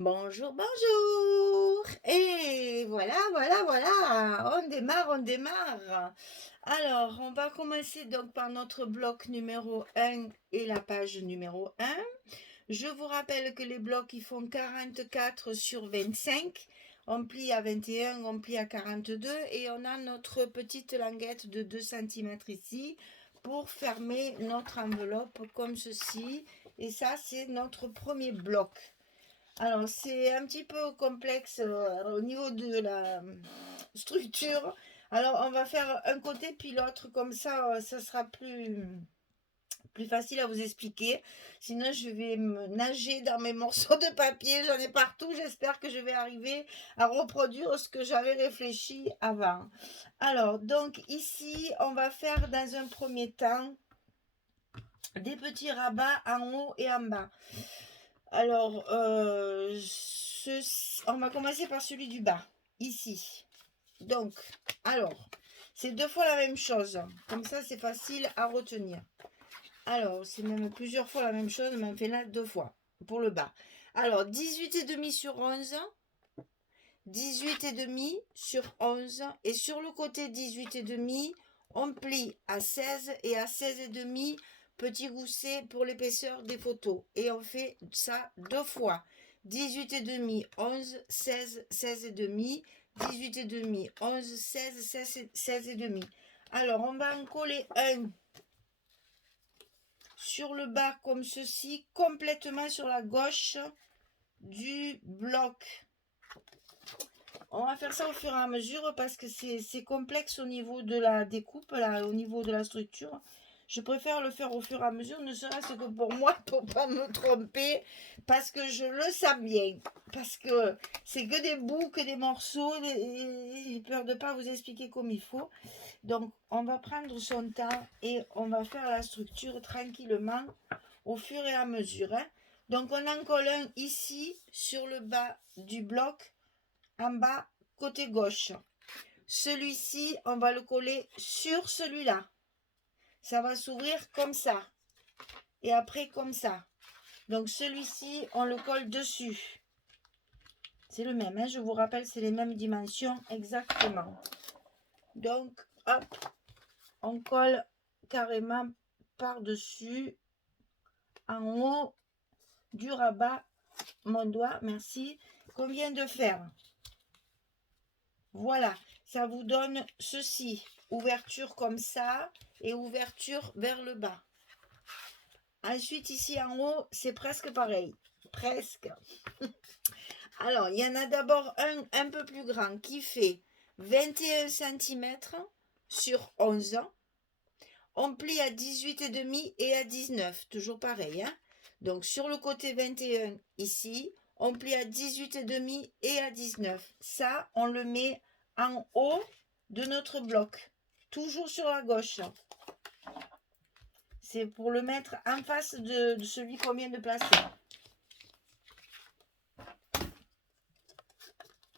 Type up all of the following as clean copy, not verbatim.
Bonjour, bonjour. Et voilà, voilà, voilà. On démarre, on démarre. Alors, on va commencer donc par notre bloc numéro 1 et la page numéro 1. Je vous rappelle que les blocs, ils font 44 sur 25. On plie à 21, on plie à 42 et on a notre petite languette de 2 cm ici pour fermer notre enveloppe comme ceci. Et ça, c'est notre premier bloc. Alors, c'est un petit peu complexe au niveau de la structure. Alors, on va faire un côté puis l'autre, comme ça sera plus facile à vous expliquer. Sinon, je vais me nager dans mes morceaux de papier. J'en ai partout. J'espère que je vais arriver à reproduire ce que j'avais réfléchi avant. Alors, donc ici, on va faire dans un premier temps des petits rabats en haut et en bas. Alors, on va commencer par celui du bas, ici. Donc, alors, c'est deux fois la même chose. Comme ça, c'est facile à retenir. Alors, c'est même plusieurs fois la même chose, mais on fait là deux fois pour le bas. Alors, 18,5 sur 11, 18,5 sur 11, et sur le côté 18,5, on plie à 16 et à 16,5 petit gousset pour l'épaisseur des photos. Et on fait ça deux fois. 18,5, 11, 16, 16,5, 18,5, 11, 16, 16, 16,5. Alors, on va en coller un sur le bas comme ceci, complètement sur la gauche du bloc. On va faire ça au fur et à mesure parce que c'est complexe au niveau de la découpe, là, au niveau de la structure. Je préfère le faire au fur et à mesure, ne serait-ce que pour moi, pour pas me tromper, parce que je le sais bien. Parce que c'est que des bouts, que des morceaux, et j'ai peur de ne pas vous expliquer comme il faut. Donc, on va prendre son temps et on va faire la structure tranquillement au fur et à mesure. Hein. Donc, on en colle un ici, sur le bas du bloc, en bas, côté gauche. Celui-ci, on va le coller sur celui-là. Ça va s'ouvrir comme ça. Et après, comme ça. Donc, celui-ci, on le colle dessus. C'est le même, hein, je vous rappelle, c'est les mêmes dimensions exactement. Donc, hop, on colle carrément par-dessus, en haut du rabat, mon doigt, merci, qu'on vient de faire. Voilà, ça vous donne ceci, ouverture comme ça et ouverture vers le bas. Ensuite, ici en haut, c'est presque pareil, presque. Alors, il y en a d'abord un peu plus grand qui fait 21 cm sur 11. On plie à 18,5 et à 19, toujours pareil. Hein. Donc, sur le côté 21, ici, on plie à 18,5 et à 19. Ça, on le met en haut de notre bloc, toujours sur la gauche. C'est pour le mettre en face de celui qu'on vient de placer.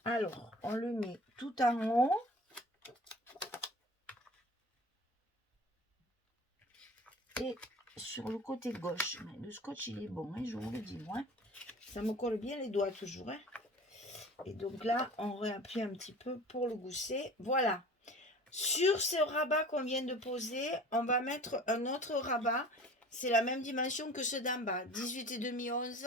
Alors, on le met tout en haut. Et sur le côté gauche. Le scotch, il est bon, hein, je vous le dis, moi. Ça me colle bien les doigts toujours. Hein. Et donc là, on réappuie un petit peu pour le gousset. Voilà. Sur ce rabat qu'on vient de poser, on va mettre un autre rabat. C'est la même dimension que ceux d'en bas. 18,5, 11.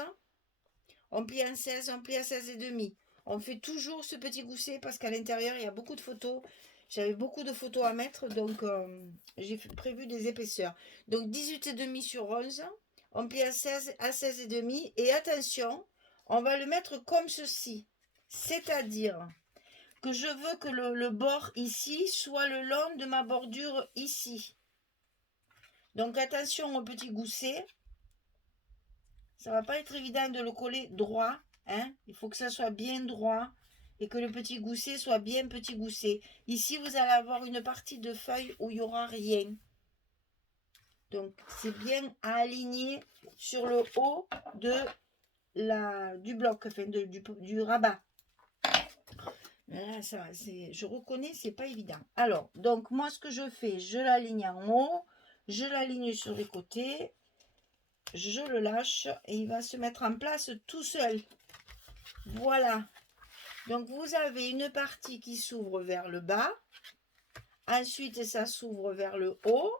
On plie en 16, on plie à 16,5. On fait toujours ce petit gousset parce qu'à l'intérieur, il y a beaucoup de photos. J'avais beaucoup de photos à mettre, donc j'ai prévu des épaisseurs. Donc 18,5 sur 11. On plie à 16, à 16,5. Et attention, on va le mettre comme ceci. C'est-à-dire que je veux que le bord ici soit le long de ma bordure ici. Donc attention au petit gousset. Ça va pas être évident de le coller droit. Hein. Il faut que ça soit bien droit et que le petit gousset soit bien petit gousset. Ici, vous allez avoir une partie de feuille où il n'y aura rien. Donc, c'est bien à aligner sur le haut du bloc, enfin du rabat. Là, je reconnais, c'est pas évident. Alors, donc, moi, ce que je fais, je l'aligne en haut, je l'aligne sur les côtés, je le lâche et il va se mettre en place tout seul. Voilà. Donc, vous avez une partie qui s'ouvre vers le bas. Ensuite, ça s'ouvre vers le haut.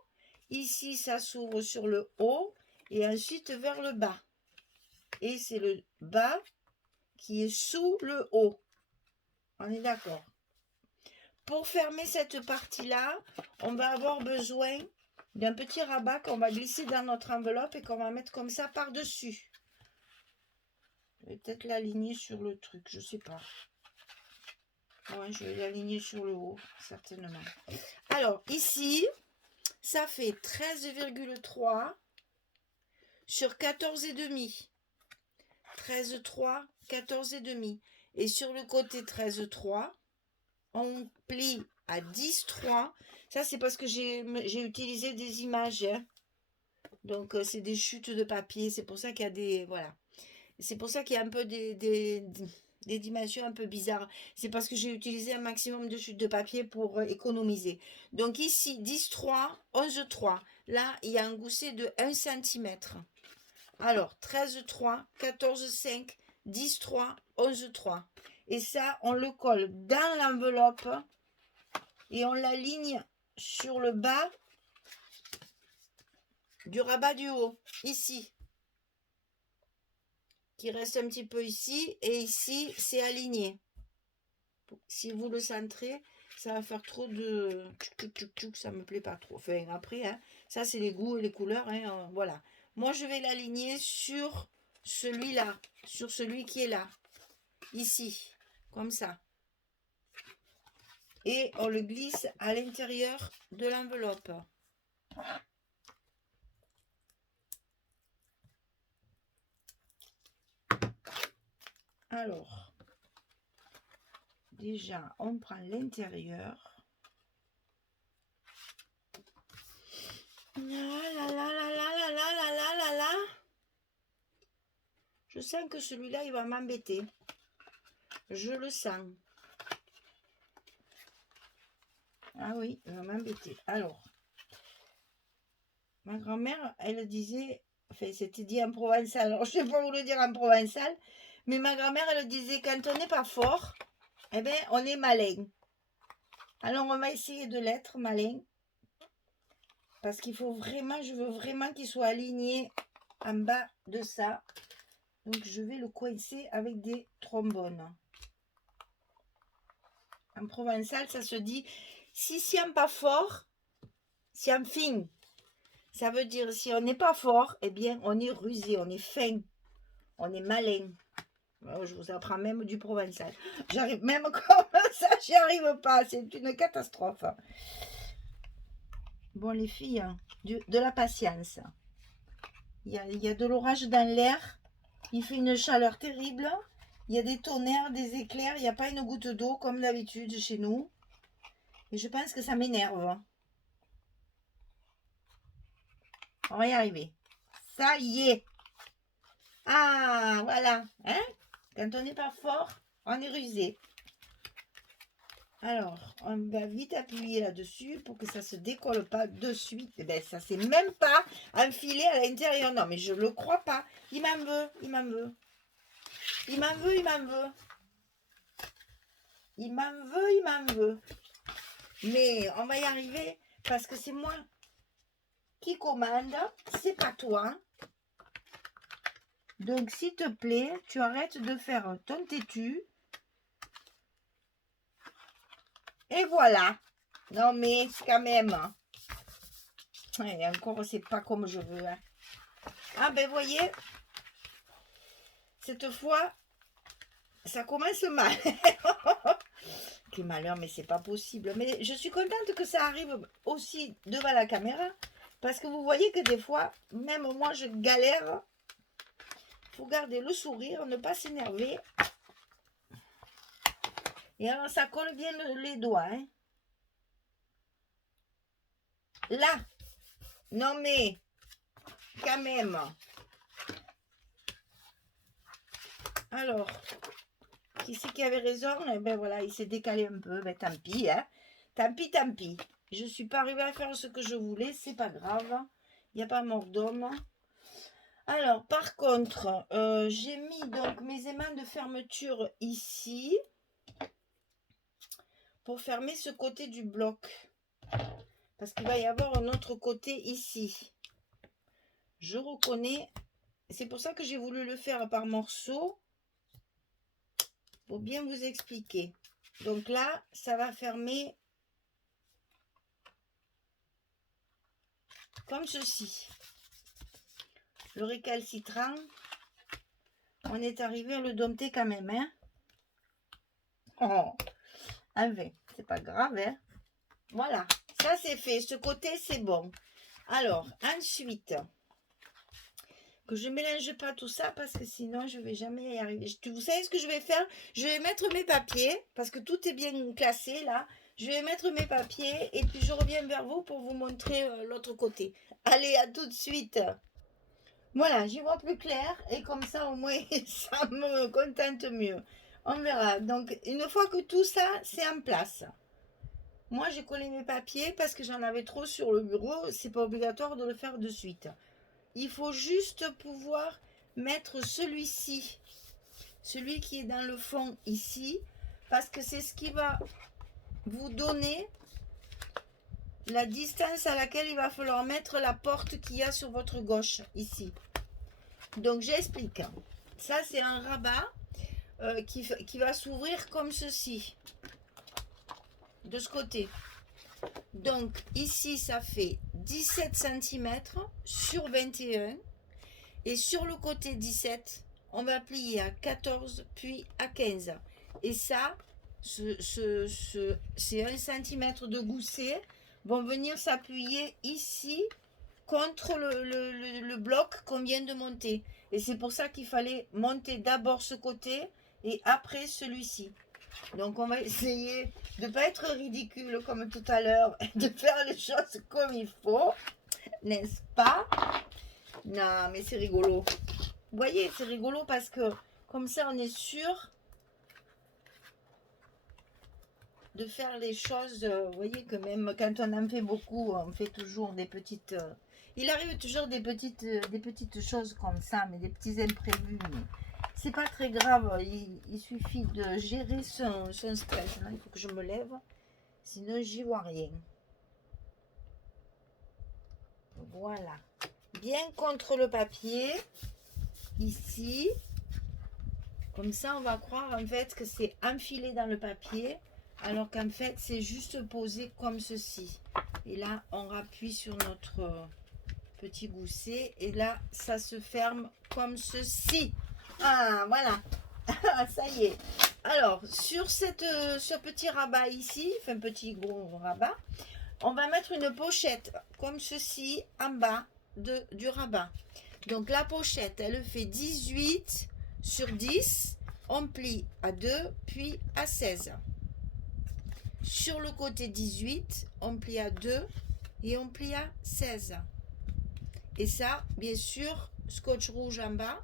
Ici, ça s'ouvre sur le haut. Et ensuite, vers le bas. Et c'est le bas qui est sous le haut. On est d'accord? Pour fermer cette partie-là, on va avoir besoin d'un petit rabat qu'on va glisser dans notre enveloppe et qu'on va mettre comme ça par-dessus. Je vais peut-être l'aligner sur le truc, je sais pas. Ouais, je vais l'aligner sur le haut, certainement. Alors, ici, ça fait 13,3 sur 14,5. 13,3, 14,5. Et sur le côté 13,3, on plie à 10,3. Ça, c'est parce que j'ai utilisé des images. Hein. Donc, c'est des chutes de papier. C'est pour ça qu'il y a des... Voilà. C'est pour ça qu'il y a un peu des dimensions un peu bizarres. C'est parce que j'ai utilisé un maximum de chutes de papier pour économiser. Donc, ici, 10,3, 11,3. Là, il y a un gousset de 1 cm. Alors, 13,3, 14,5, 10,3, 11,3. Et ça, on le colle dans l'enveloppe et on l'aligne sur le bas du rabat du haut, ici. Qui reste un petit peu ici et ici, c'est aligné. Si vous le centrez, ça va faire trop de... Ça me plaît pas trop. Enfin, après, hein, ça, c'est les goûts et les couleurs. Hein, voilà. Moi, je vais l'aligner sur celui-là, sur celui qui est là, ici, comme ça. Et on le glisse à l'intérieur de l'enveloppe. Alors, déjà, on prend l'intérieur. Je sens que celui-là, il va m'embêter. Je le sens. Ah oui, il va m'embêter. Alors, ma grand-mère, elle disait, enfin, c'était dit en provençal, alors je ne sais pas vous le dire en provençal, mais ma grand-mère, elle disait, quand on n'est pas fort, eh bien, on est malin. Alors, on va essayer de l'être malin. Parce qu'il faut vraiment, je veux vraiment qu'il soit aligné en bas de ça. Donc, je vais le coincer avec des trombones. En provençal, ça se dit, si on n'est pas fort, si on fin. Ça veut dire, si on n'est pas fort, eh bien, on est rusé, on est fin, on est malin. Oh, je vous apprends même du provençal. J'arrive même comme ça, j'y arrive pas. C'est une catastrophe. Bon, les filles, hein, de la patience. Il y a de l'orage dans l'air. Il fait une chaleur terrible. Il y a des tonnerres, des éclairs. Il n'y a pas une goutte d'eau comme d'habitude chez nous. Et je pense que ça m'énerve. On va y arriver. Ça y est. Ah, voilà. Hein? Quand on n'est pas fort, on est rusé. Alors, on va vite appuyer là-dessus pour que ça ne se décolle pas de suite. Eh ben, ça ne s'est même pas enfilé à l'intérieur. Non, mais je ne le crois pas. Il m'en veut, il m'en veut. Il m'en veut, il m'en veut. Il m'en veut, il m'en veut. Mais on va y arriver parce que c'est moi qui commande. C'est pas toi. Donc, s'il te plaît, tu arrêtes de faire ton têtu. Et voilà. Non, mais quand même. Et encore, c'est pas comme je veux. Hein. Ah, ben, voyez. Cette fois, ça commence mal. Quel malheur, mais c'est pas possible. Mais je suis contente que ça arrive aussi devant la caméra. Parce que vous voyez que des fois, même moi, je galère. Il faut garder le sourire, ne pas s'énerver. Et alors, ça colle bien les doigts. Hein. Là. Non, mais, quand même. Alors, qui c'est qui avait raison? Eh ben voilà, il s'est décalé un peu. Ben tant pis, hein. Tant pis, tant pis. Je ne suis pas arrivée à faire ce que je voulais. C'est pas grave. Il n'y a pas mort d'homme. Alors, par contre, j'ai mis donc mes aimants de fermeture ici pour fermer ce côté du bloc. Parce qu'il va y avoir un autre côté ici. Je reconnais. C'est pour ça que j'ai voulu le faire par morceaux. Pour bien vous expliquer. Donc là, ça va fermer comme ceci. Le récalcitrant. On est arrivé à le dompter quand même, hein. Oh, un V, c'est pas grave, hein. Voilà, ça c'est fait. Ce côté, c'est bon. Alors, ensuite, que je mélange pas tout ça parce que sinon, je vais jamais y arriver. Vous savez ce que je vais faire? Je vais mettre mes papiers parce que tout est bien classé là. Je vais mettre mes papiers et puis je reviens vers vous pour vous montrer l'autre côté. Allez, à tout de suite. Voilà, j'y vois plus clair et comme ça au moins ça me contente mieux. On verra. Donc une fois que tout ça c'est en place, moi j'ai collé mes papiers parce que j'en avais trop sur le bureau. C'est pas obligatoire de le faire de suite. Il faut juste pouvoir mettre celui-ci, celui qui est dans le fond ici, parce que c'est ce qui va vous donner la distance à laquelle il va falloir mettre la porte qu'il y a sur votre gauche ici. Donc j'explique. Ça c'est un rabat qui va s'ouvrir comme ceci. De ce côté. Donc ici ça fait 17 cm sur 21. Et sur le côté 17, on va plier à 14 puis à 15. Et ça, c'est 1 cm de gousset vont venir s'appuyer ici contre le bloc qu'on vient de monter. Et c'est pour ça qu'il fallait monter d'abord ce côté et après celui-ci. Donc on va essayer de ne pas être ridicule comme tout à l'heure, de faire les choses comme il faut, n'est-ce pas? Non, mais c'est rigolo. Vous voyez, c'est rigolo parce que comme ça on est sûr de faire les choses. Vous voyez que même quand on en fait beaucoup, on fait toujours des petites... il arrive toujours des petites choses comme ça, mais des petits imprévus. Mais c'est pas très grave. Il suffit de gérer son stress. Là, il faut que je me lève, sinon j'y vois rien. Voilà. Bien contre le papier, ici. Comme ça, on va croire en fait que c'est enfilé dans le papier, alors qu'en fait, c'est juste posé comme ceci. Et là, on appuie sur notre petit gousset et là, ça se ferme comme ceci. Ah, voilà. Ça y est. Alors, sur ce petit rabat ici, enfin petit gros rabat, on va mettre une pochette comme ceci en bas du rabat. Donc, la pochette, elle fait 18 sur 10, on plie à 2, puis à 16. Sur le côté 18, on plie à 2 et on plie à 16. Et ça, bien sûr, scotch rouge en bas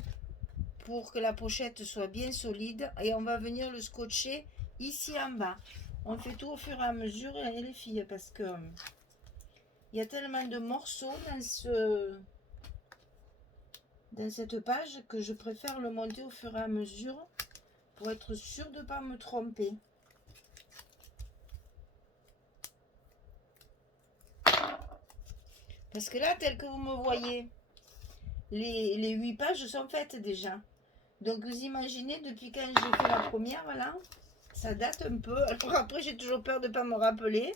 pour que la pochette soit bien solide. Et on va venir le scotcher ici en bas. On fait tout au fur et à mesure, les filles, parce que il y a tellement de morceaux dans cette page que je préfère le monter au fur et à mesure pour être sûr de ne pas me tromper. Parce que là, tel que vous me voyez, les 8 pages sont faites déjà. Donc vous imaginez, depuis quand j'ai fait la première, voilà, ça date un peu. Alors après, j'ai toujours peur de ne pas me rappeler.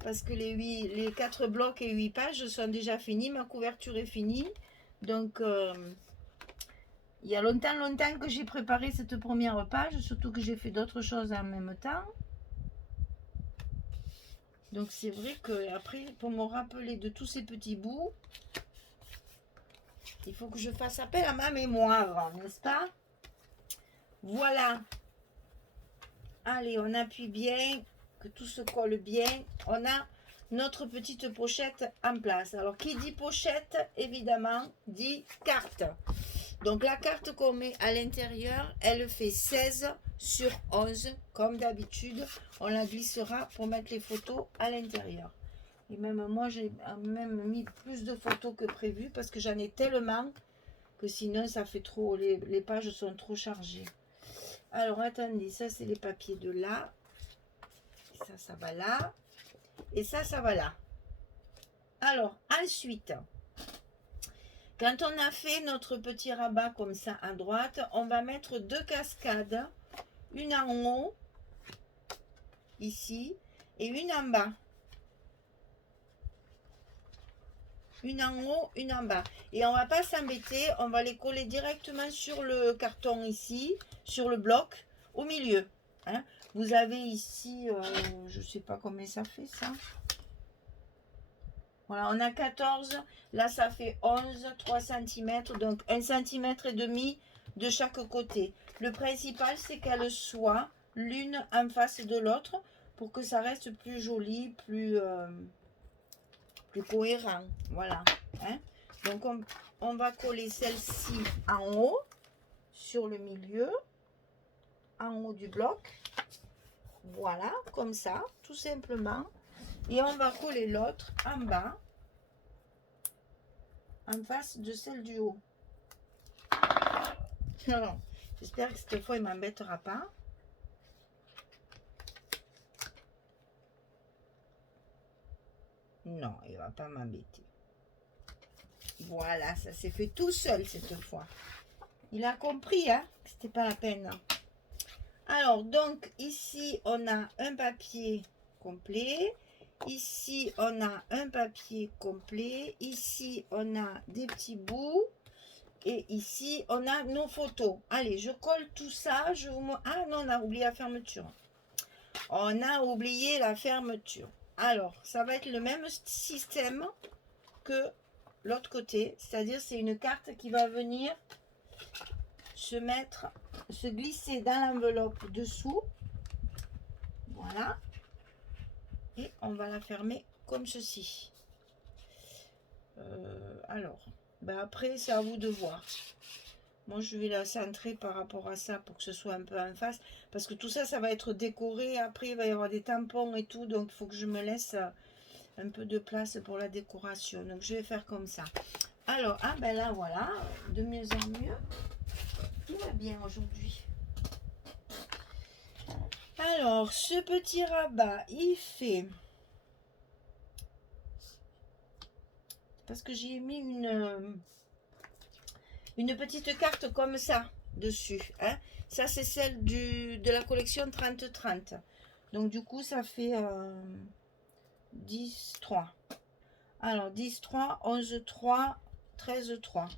Parce que les 4 blocs et 8 pages sont déjà finis. Ma couverture est finie. Donc, il y a longtemps que j'ai préparé cette première page. Surtout que j'ai fait d'autres choses en même temps. Donc, c'est vrai que après, pour me rappeler de tous ces petits bouts, il faut que je fasse appel à ma mémoire, n'est-ce pas? Voilà. Allez, on appuie bien, que tout se colle bien. On a notre petite pochette en place. Alors, qui dit pochette, évidemment, dit carte. Donc, la carte qu'on met à l'intérieur, elle fait 16 sur 11, comme d'habitude. On la glissera pour mettre les photos à l'intérieur. Et même moi, j'ai même mis plus de photos que prévu parce que j'en ai tellement que sinon ça fait trop, les pages sont trop chargées. Alors attendez, ça c'est les papiers de là. Ça va là. Et ça va là. Alors ensuite, quand on a fait notre petit rabat comme ça à droite, on va mettre 2 cascades. Une en haut, ici, et une en bas. Une en haut, une en bas. Et on va pas s'embêter, on va les coller directement sur le carton ici, sur le bloc, au milieu. Hein. Vous avez ici, je sais pas combien ça fait ça. Voilà, on a 14, là ça fait 11, 3 cm, donc 1 cm et demi de chaque côté. Le principal, c'est qu'elles soient l'une en face de l'autre pour que ça reste plus joli, plus cohérent. Voilà. Hein. Donc on va coller celle-ci en haut, sur le milieu, en haut du bloc. Voilà, comme ça, tout simplement. Et on va coller l'autre en bas, en face de celle du haut. Alors, j'espère que cette fois, il ne m'embêtera pas. Non, il ne va pas m'embêter. Voilà, ça s'est fait tout seul cette fois. Il a compris, hein, que c'était pas la peine. Alors, donc, ici, on a un papier complet. Ici, on a un papier complet. Ici, on a des petits bouts. Et ici, on a nos photos. Allez, je colle tout ça. Je vous... Ah non, on a oublié la fermeture. On a oublié la fermeture. Alors, ça va être le même système que l'autre côté. C'est-à-dire, c'est une carte qui va venir se glisser dans l'enveloppe dessous. Voilà. Et on va la fermer comme ceci. Alors, ben après, c'est à vous de voir. Moi, je vais la centrer par rapport à ça pour que ce soit un peu en face. Parce que tout ça, ça va être décoré. Après, il va y avoir des tampons et tout. Donc, il faut que je me laisse un peu de place pour la décoration. Donc, je vais faire comme ça. Alors, ah ben là, voilà. De mieux en mieux. Tout va bien aujourd'hui. Alors, ce petit rabat, il fait... Parce que j'ai mis une petite carte comme ça dessus. Hein. Ça, c'est celle de la collection 30-30. Donc, du coup, ça fait 10-3. Alors, 10-3, 11-3, 13-3.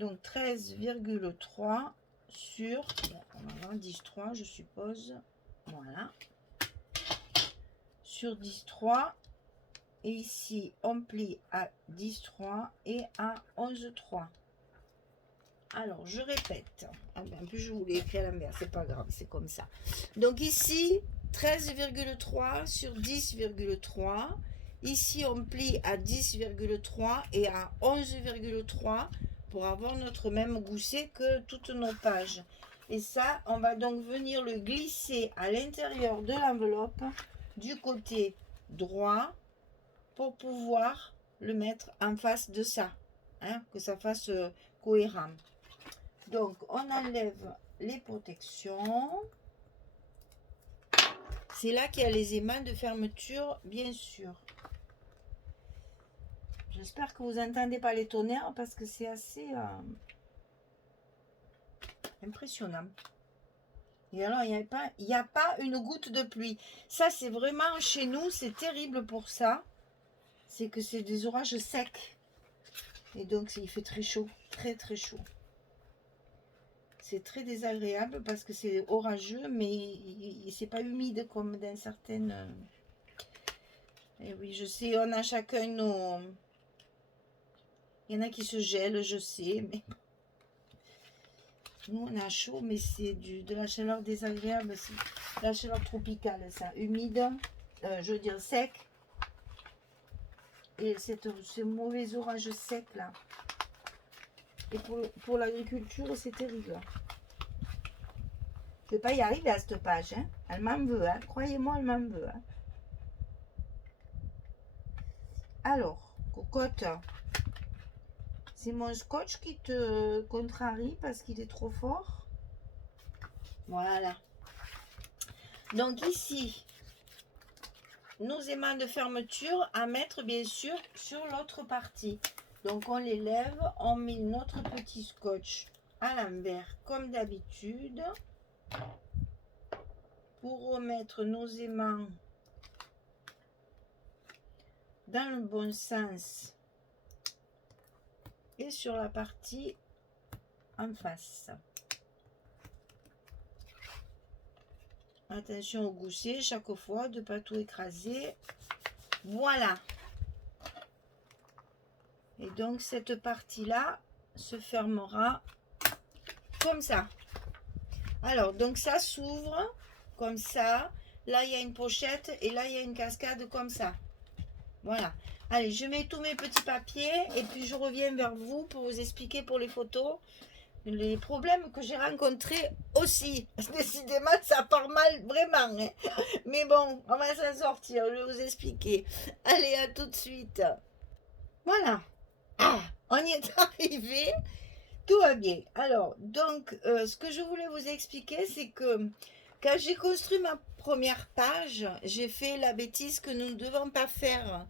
Donc, 13,3 sur... On va voir 10-3, je suppose. Voilà. Sur 10-3. Et ici, on plie à 10,3 et à 11,3. Alors, je répète. Ah ben, en plus, je voulais écrire à l'envers. C'est pas grave, c'est comme ça. Donc ici, 13,3 sur 10,3. Ici, on plie à 10,3 et à 11,3 pour avoir notre même gousset que toutes nos pages. Et ça, on va donc venir le glisser à l'intérieur de l'enveloppe du côté droit pour pouvoir le mettre en face de ça, hein, que ça fasse cohérent. Donc, on enlève les protections. C'est là qu'il y a les aimants de fermeture, bien sûr. J'espère que vous n'entendez pas les tonnerres parce que c'est assez impressionnant. Et alors, il n'y a pas une goutte de pluie. Ça, c'est vraiment, chez nous, c'est terrible pour ça. C'est que c'est des orages secs. Et donc, il fait très chaud. Très, très chaud. C'est très désagréable parce que c'est orageux, mais c'est pas humide comme dans certaines... Et oui, je sais, on a chacun nos... Il y en a qui se gèlent, je sais, mais... Nous, on a chaud, mais c'est de la chaleur désagréable. C'est la chaleur tropicale, ça. Humide, je veux dire sec. Et ce mauvais orage sec, là. Et pour l'agriculture, c'est terrible. Je ne vais pas y arriver à cette page. Hein. Elle m'en veut. Hein. Croyez-moi, elle m'en veut. Hein. Alors, cocotte. C'est mon scotch qui te contrarie parce qu'il est trop fort. Voilà. Donc ici, nos aimants de fermeture à mettre bien sûr sur l'autre partie. Donc on les lève, on met notre petit scotch à l'envers comme d'habitude pour remettre nos aimants dans le bon sens et sur la partie en face. Attention au gousset chaque fois, de ne pas tout écraser. Voilà. Et donc cette partie-là se fermera comme ça. Alors, donc ça s'ouvre comme ça. Là, il y a une pochette et là, il y a une cascade comme ça. Voilà. Allez, je mets tous mes petits papiers et puis je reviens vers vous pour vous expliquer pour les photos les problèmes que j'ai rencontrés aussi. Décidément, ça part mal, vraiment. Hein. Mais bon, on va s'en sortir, je vais vous expliquer. Allez, à tout de suite. Voilà. Ah, on y est arrivé. Tout va bien. Alors, donc, ce que je voulais vous expliquer, c'est que quand j'ai construit ma première page, j'ai fait la bêtise que nous ne devons pas faire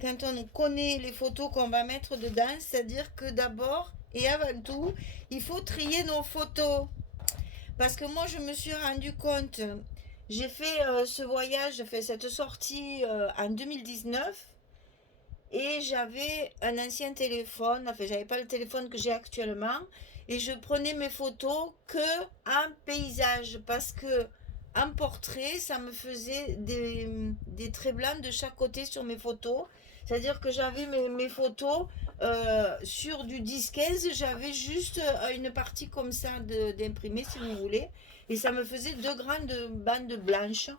quand on connaît les photos qu'on va mettre dedans. C'est-à-dire que d'abord et avant tout, il faut trier nos photos. Parce que moi, je me suis rendu compte, j'ai fait ce voyage, j'ai fait cette sortie en 2019. Et j'avais un ancien téléphone, enfin j'avais pas le téléphone que j'ai actuellement, et je prenais mes photos que en paysage, parce que en portrait, ça me faisait des traits blancs de chaque côté sur mes photos. C'est-à-dire que j'avais mes photos sur du 10-15, j'avais juste une partie comme ça d'imprimé, si vous voulez, et ça me faisait deux grandes bandes blanches.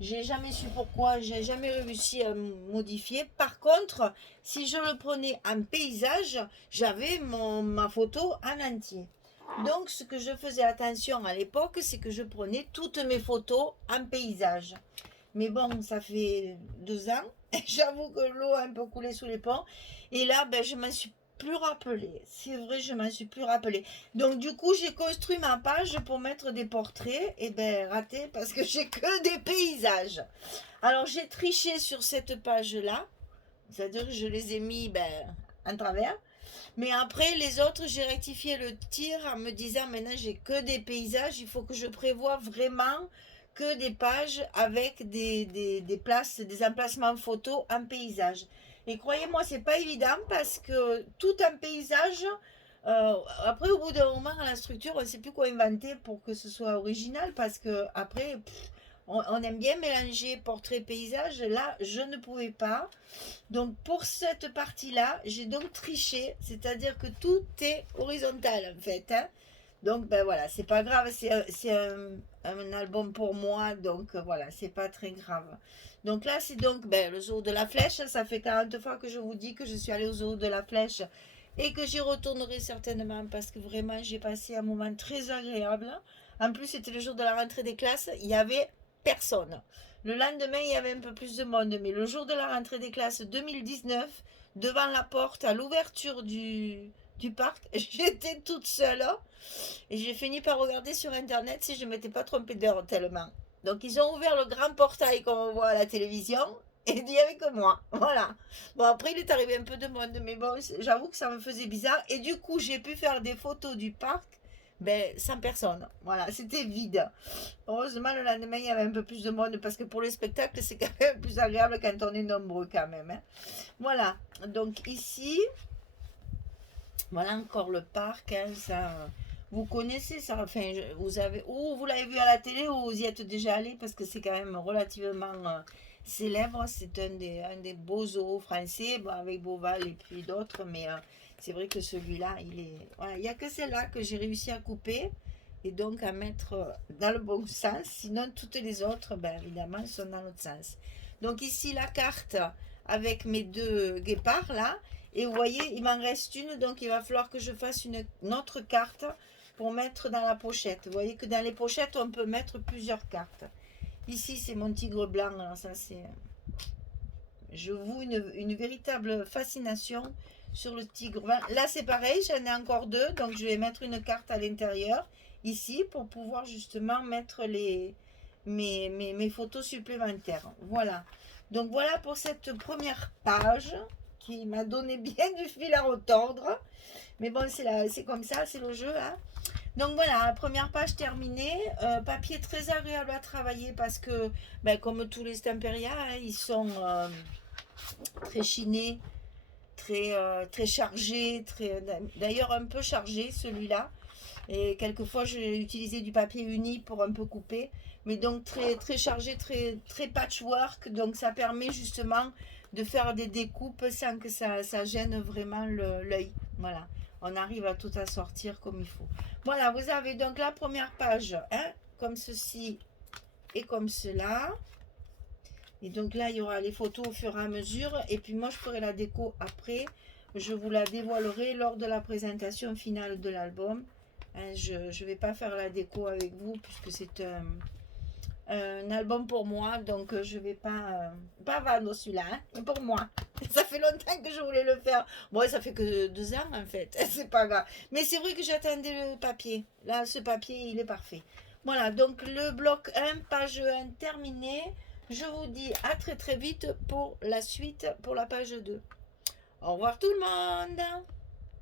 J'ai jamais su pourquoi, j'ai jamais réussi à modifier. Par contre, si je le prenais en paysage, j'avais ma photo en entier. Donc, ce que je faisais attention à l'époque, c'est que je prenais toutes mes photos en paysage. Mais bon, ça fait 2 ans. J'avoue que l'eau a un peu coulé sous les ponts. Et là, ben, je m'en suis plus rappelé. C'est vrai, je m'en suis plus rappelé. Donc du coup, j'ai construit ma page pour mettre des portraits. Et ben raté parce que j'ai que des paysages. Alors j'ai triché sur cette page-là. C'est-à-dire que je les ai mis en travers. Mais après, les autres, j'ai rectifié le tir en me disant maintenant j'ai que des paysages. Il faut que je prévoie vraiment que des pages avec des places, des emplacements photos en paysage. Et croyez-moi, c'est pas évident parce que tout en paysage, après au bout d'un moment à la structure, on ne sait plus quoi inventer pour que ce soit original parce que après, on aime bien mélanger portrait paysage. Là, je ne pouvais pas. Donc pour cette partie-là, j'ai donc triché, c'est-à-dire que tout est horizontal en fait. Hein. Donc ben voilà, c'est pas grave, c'est un album pour moi, donc voilà, c'est pas très grave. Donc là, c'est donc le zoo de la flèche. Ça fait 40 fois que je vous dis que je suis allée au zoo de la flèche et que j'y retournerai certainement parce que vraiment j'ai passé un moment très agréable. En plus, c'était le jour de la rentrée des classes, il y avait personne. Le lendemain, il y avait un peu plus de monde, mais le jour de la rentrée des classes 2019, devant la porte, à l'ouverture du parc, j'étais toute seule. Et j'ai fini par regarder sur internet si je ne m'étais pas trompée d'heure tellement. Donc ils ont ouvert le grand portail comme on voit à la télévision. Et il n'y avait que moi. Voilà. Bon, après, il est arrivé un peu de monde, mais bon, j'avoue que ça me faisait bizarre. Et du coup, j'ai pu faire des photos du parc sans personne. Voilà, c'était vide. Heureusement, le lendemain, il y avait un peu plus de monde parce que pour le spectacle, c'est quand même plus agréable quand on est nombreux quand même. Hein. Voilà. Donc ici, voilà encore le parc. Hein, ça, vous connaissez ça. Enfin, vous avez, ou vous l'avez vu à la télé ou vous y êtes déjà allé parce que c'est quand même relativement célèbre. C'est un des beaux zoos français, bon, avec Beauval et puis d'autres, mais c'est vrai que celui-là, voilà, il n'y a que celle-là que j'ai réussi à couper et donc à mettre dans le bon sens. Sinon, toutes les autres, évidemment, sont dans l'autre sens. Donc ici, la carte avec mes deux guépards là. Et vous voyez, il m'en reste une, donc il va falloir que je fasse une autre carte pour mettre dans la pochette. Vous voyez que dans les pochettes, on peut mettre plusieurs cartes. Ici, c'est mon tigre blanc. Alors ça, c'est... Je voue une véritable fascination sur le tigre. Là, c'est pareil, j'en ai encore 2. Donc, je vais mettre une carte à l'intérieur, ici, pour pouvoir justement mettre mes photos supplémentaires. Voilà. Donc, voilà pour cette première page qui m'a donné bien du fil à retordre. Mais bon, c'est comme ça, c'est le jeu. Hein. Donc voilà, première page terminée. Papier très agréable à travailler parce que, ben, comme tous les Stamperia, hein, ils sont très chinés, très chargés. D'ailleurs, un peu chargé celui-là. Et quelquefois, j'ai utilisé du papier uni pour un peu couper. Mais donc, très chargé, très patchwork. Donc, ça permet justement de faire des découpes sans que ça gêne vraiment l'œil. Voilà. On arrive à tout assortir comme il faut. Voilà, vous avez donc la première page, hein, comme ceci et comme cela. Et donc là, il y aura les photos au fur et à mesure. Et puis moi, je ferai la déco après. Je vous la dévoilerai lors de la présentation finale de l'album. Hein, je ne vais pas faire la déco avec vous puisque c'est un album pour moi. Donc je ne vais pas vendre celui-là. Hein, pour moi. Ça fait longtemps que je voulais le faire. Bon, ça fait que 2 ans en fait. C'est pas grave. Mais c'est vrai que j'attendais le papier. Là, ce papier, il est parfait. Voilà, donc le bloc 1, page 1 terminé. Je vous dis à très vite pour la suite, pour la page 2. Au revoir tout le monde!